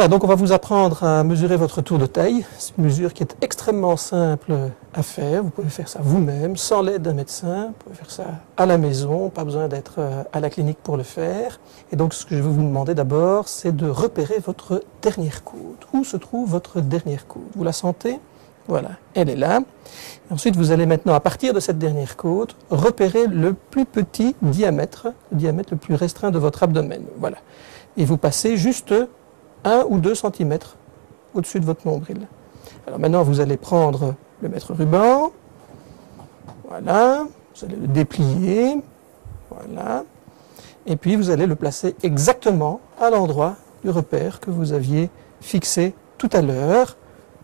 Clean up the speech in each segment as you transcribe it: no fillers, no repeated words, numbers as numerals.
Voilà, donc on va vous apprendre à mesurer votre tour de taille. C'est une mesure qui est extrêmement simple à faire. Vous pouvez faire ça vous-même, sans l'aide d'un médecin. Vous pouvez faire ça à la maison, pas besoin d'être à la clinique pour le faire. Et donc ce que je vais vous demander d'abord, c'est de repérer votre dernière côte. Où se trouve votre dernière côte? Vous la sentez? Voilà, elle est là. Et ensuite, vous allez maintenant, à partir de cette dernière côte, repérer le plus petit diamètre, le diamètre le plus restreint de votre abdomen. Voilà. Et vous passez juste 1 ou 2 centimètres au-dessus de votre nombril. Alors maintenant, vous allez prendre le mètre ruban, voilà, vous allez le déplier, voilà, et puis vous allez le placer exactement à l'endroit du repère que vous aviez fixé tout à l'heure.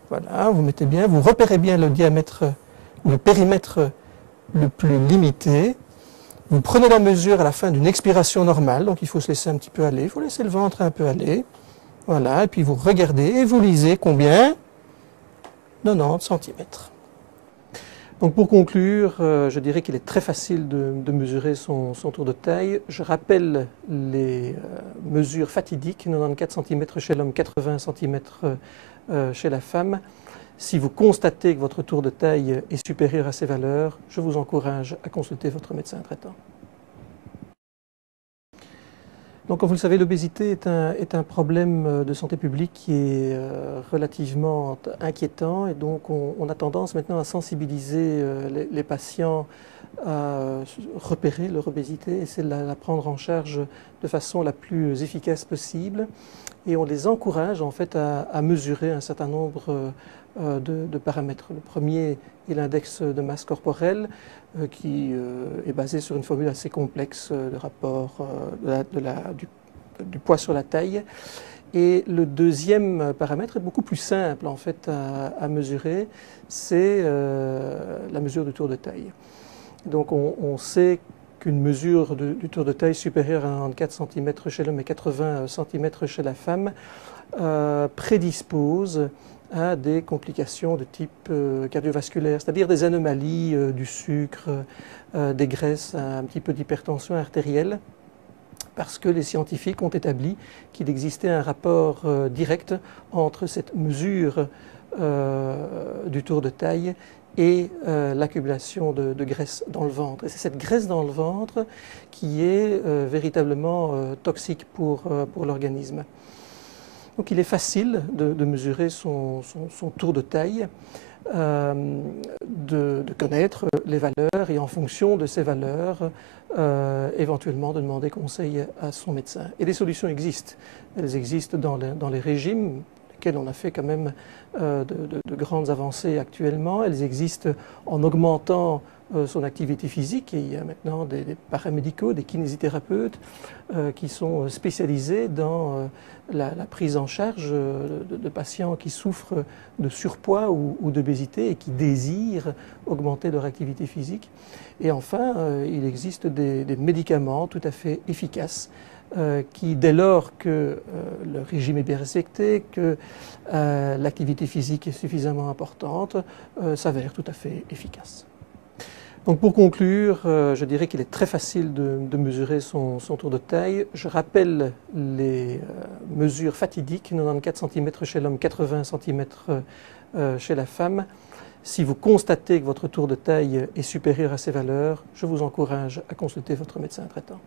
Voilà, vous mettez bien, vous repérez bien le diamètre ou le périmètre le plus limité. Vous prenez la mesure à la fin d'une expiration normale, donc il faut se laisser un petit peu aller, il faut laisser le ventre un peu aller. Voilà, et puis vous regardez et vous lisez combien? 90 cm. Donc pour conclure, je dirais qu'il est très facile de mesurer son tour de taille. Je rappelle les mesures fatidiques, 94 cm chez l'homme, 80 cm chez la femme. Si vous constatez que votre tour de taille est supérieur à ces valeurs, je vous encourage à consulter votre médecin traitant. Donc, comme vous le savez, l'obésité est un problème de santé publique qui est relativement inquiétant et donc on a tendance maintenant à sensibiliser les patients à repérer leur obésité, essayer de la prendre en charge de façon la plus efficace possible et on les encourage en fait à mesurer un certain nombre de paramètres. Le premier est l'index de masse corporelle qui est basé sur une formule assez complexe de rapport du poids sur la taille. Et le deuxième paramètre est beaucoup plus simple en fait à mesurer, c'est la mesure du tour de taille. Donc on sait qu'une mesure du tour de taille supérieure à 94 cm chez l'homme et 80 cm chez la femme prédispose à des complications de type cardiovasculaire, c'est-à-dire des anomalies du sucre, des graisses, un petit peu d'hypertension artérielle, parce que les scientifiques ont établi qu'il existait un rapport direct entre cette mesure du tour de taille et l'accumulation de graisse dans le ventre. Et c'est cette graisse dans le ventre qui est véritablement toxique pour l'organisme. Donc il est facile de mesurer son tour de taille, de connaître les valeurs et en fonction de ces valeurs, éventuellement de demander conseil à son médecin. Et des solutions existent. Elles existent dans les régimes, lesquels on a fait quand même de grandes avancées actuellement. Elles existent en augmentant son activité physique et il y a maintenant des paramédicaux, des kinésithérapeutes qui sont spécialisés dans la prise en charge de patients qui souffrent de surpoids ou d'obésité et qui désirent augmenter leur activité physique. Et enfin, il existe des médicaments tout à fait efficaces qui, dès lors que le régime est bien respecté, que l'activité physique est suffisamment importante, s'avèrent tout à fait efficaces. Donc pour conclure, je dirais qu'il est très facile de mesurer son tour de taille. Je rappelle les mesures fatidiques, 94 cm chez l'homme, 80 cm chez la femme. Si vous constatez que votre tour de taille est supérieur à ces valeurs, je vous encourage à consulter votre médecin traitant.